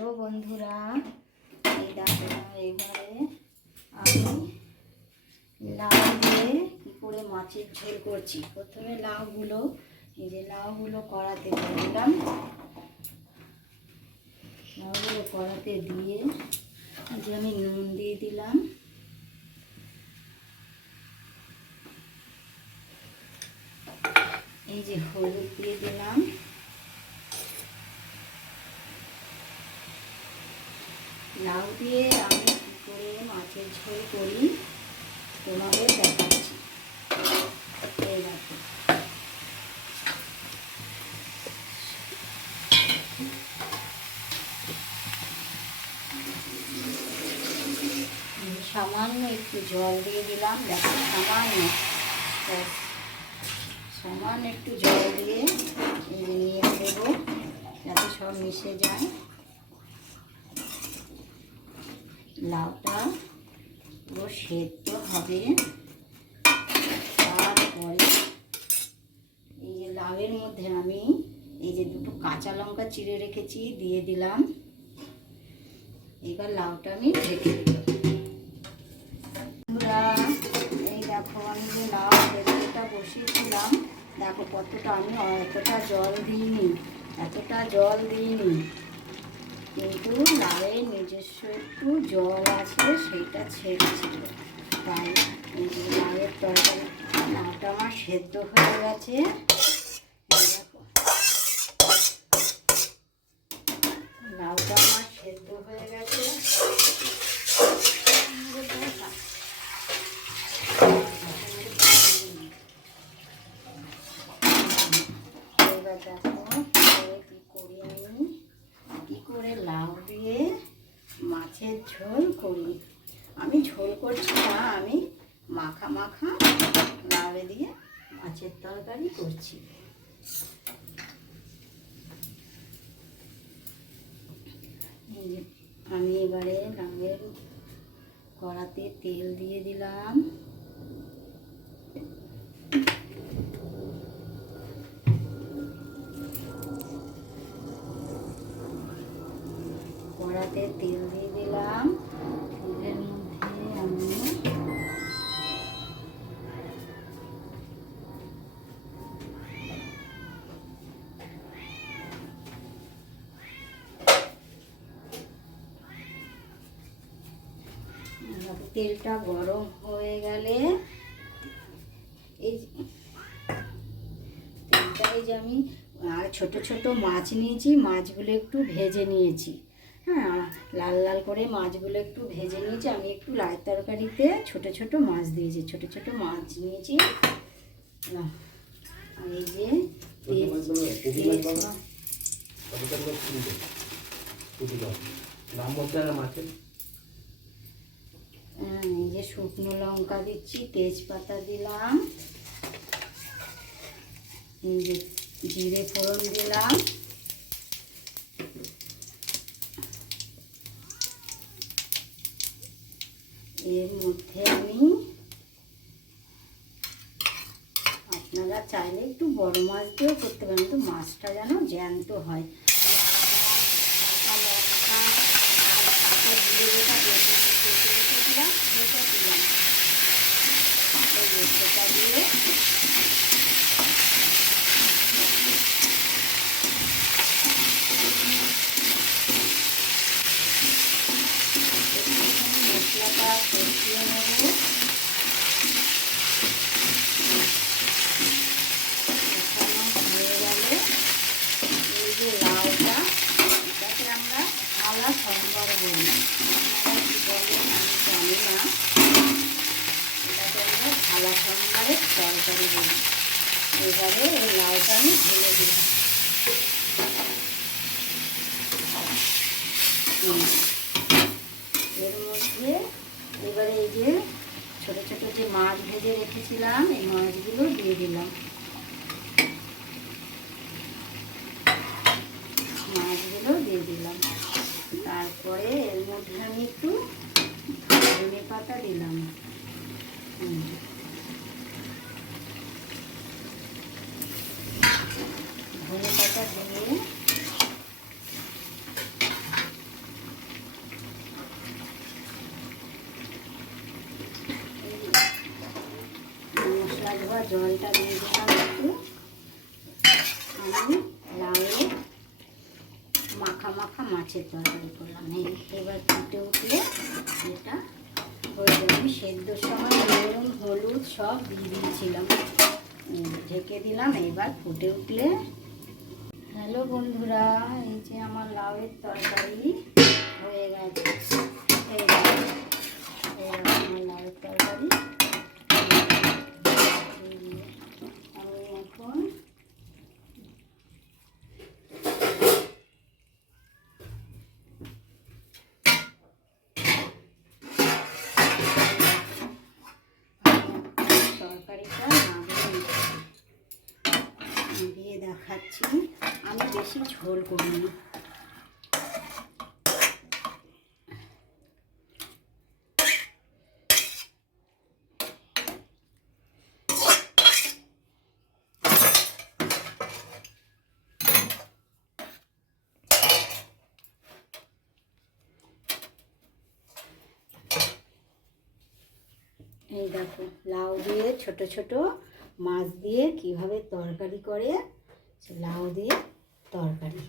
Hello বন্ধুরা, এই দেখো এবারে আমি লাউ দিয়ে কী করে মাছের ঝোল করছি। প্রথমে লাউগুলো কড়াতে দিয়ে দিলাম। লাউগুলো কড়াতে দিয়ে যে আমি নুন দিয়ে দিলাম, এই যে হলুদ দিয়ে দিলাম, লাউ দিয়ে আমি কী করে মাছের ঝোল করি তোমাদের দেখাচ্ছি। এই দেখো সামান্য একটু জল দিয়ে দিলাম। দেখো সামান্য একটু জল দিয়ে নিয়ে দেবো যাতে সব মিশে যায়। লাউটা পুরো সেদ্ধ হবে। তারপরে এই যে লাউয়ের মধ্যে আমি এই যে দুটো কাঁচা লঙ্কা চিড়ে রেখেছি দিয়ে দিলাম। এবার লাউটা আমি ঢেকে দিলাম। এই দেখো আমি যে লাউ সেদ্ধটা বসিয়েছিলাম, দেখো কতটা, আমি এতটা জল দিইনি, কিন্তু লাউয়ের নিজস্ব একটু জল আছে, সেইটা ছেড়েছিল। তাই এই যে লাউয়ের তরকারি, লাউটা আমার সেদ্ধ হয়ে গেছে। দেখো লাউটা আমার সেদ্ধ হয়ে গেছে। এবার দেখো কী করি, আমি কী করে লাউ দিয়ে মাছের ঝোল করি। আমি ঝোল করছি না, আমি মাখা লাউ দিয়ে মাছের তরকারি করছি। আমি এবারে লাউয়ের কড়াতে তেল দিয়ে দিলাম। কড়াতে তেল দিয়ে দিলাম, তেলের মধ্যে আমি তেলটা গরম হয়ে গেলে এই তেলটাই যে আমি আর ছোট ছোট মাছ নিয়েছি, মাছগুলো একটু ভেজে নিয়েছি। হ্যাঁ, লাল লাল করে মাছগুলো একটু ভেজে নিয়েছি। আমি একটু লাউ তরকারিতে ছোট ছোট মাছ দিয়েছি, ছোট ছোট মাছ নিয়েছি। আর এই যে এই যে শুকনো লঙ্কা দিচ্ছি, তেজপাতা দিলাম, এই যে জিরে ফোড়ন দিলাম, এর মধ্যে আমি আপনারা চাইলে একটু বড় মাছ দিয়েও করতে পারেন, তো মাছটা যেন জ্যান্ত হয়। দিয়ে মশলাটা কষিয়ে নেব। হয়ে গেলে এই যে লাউটা, এটাকে আমরা থালা সম্বর বলি, আপনারা কি বলেন আমি জানি না। এটাকে আমরা থালা সম্বরের তরকারি বলি। এবারে এই লাউটা আমি ঢেলে দিলাম। এর মধ্যে এবারে এই যে ছোট ছোট যে মাছ ভেজে রেখেছিলাম, এই মাছগুলো দিয়ে দিলাম। তারপরে এর মধ্যে আমি একটু ধনে পাতা দিলাম। ধনে পাতা দিয়ে আবার জলটা দিয়ে দিলাম একটু। আমি লাউয়ের মাখা মাখা মাছের তরকারি করলাম। এবার ফুটে উঠলে এটা হয়ে যাবে। আমি সেদ্ধর সময় নুন হলুদ সব দিয়ে দিয়েছিলাম, ঢেকে দিলাম। এবার ফুটে উঠলে, হ্যালো বন্ধুরা, এই যে আমার লাউয়ের তরকারি হয়ে গেছে। এই আমার লাউয়ের তরকারি আমি এখন তরকারিটা দিয়ে দেখাচ্ছি। আমি বেশি ঝোল করিনি। এই দেখো লাউ দিয়ে ছোট ছোট মাছ দিয়ে কিভাবে তরকারি করে, লাউ দিয়ে তরকারি।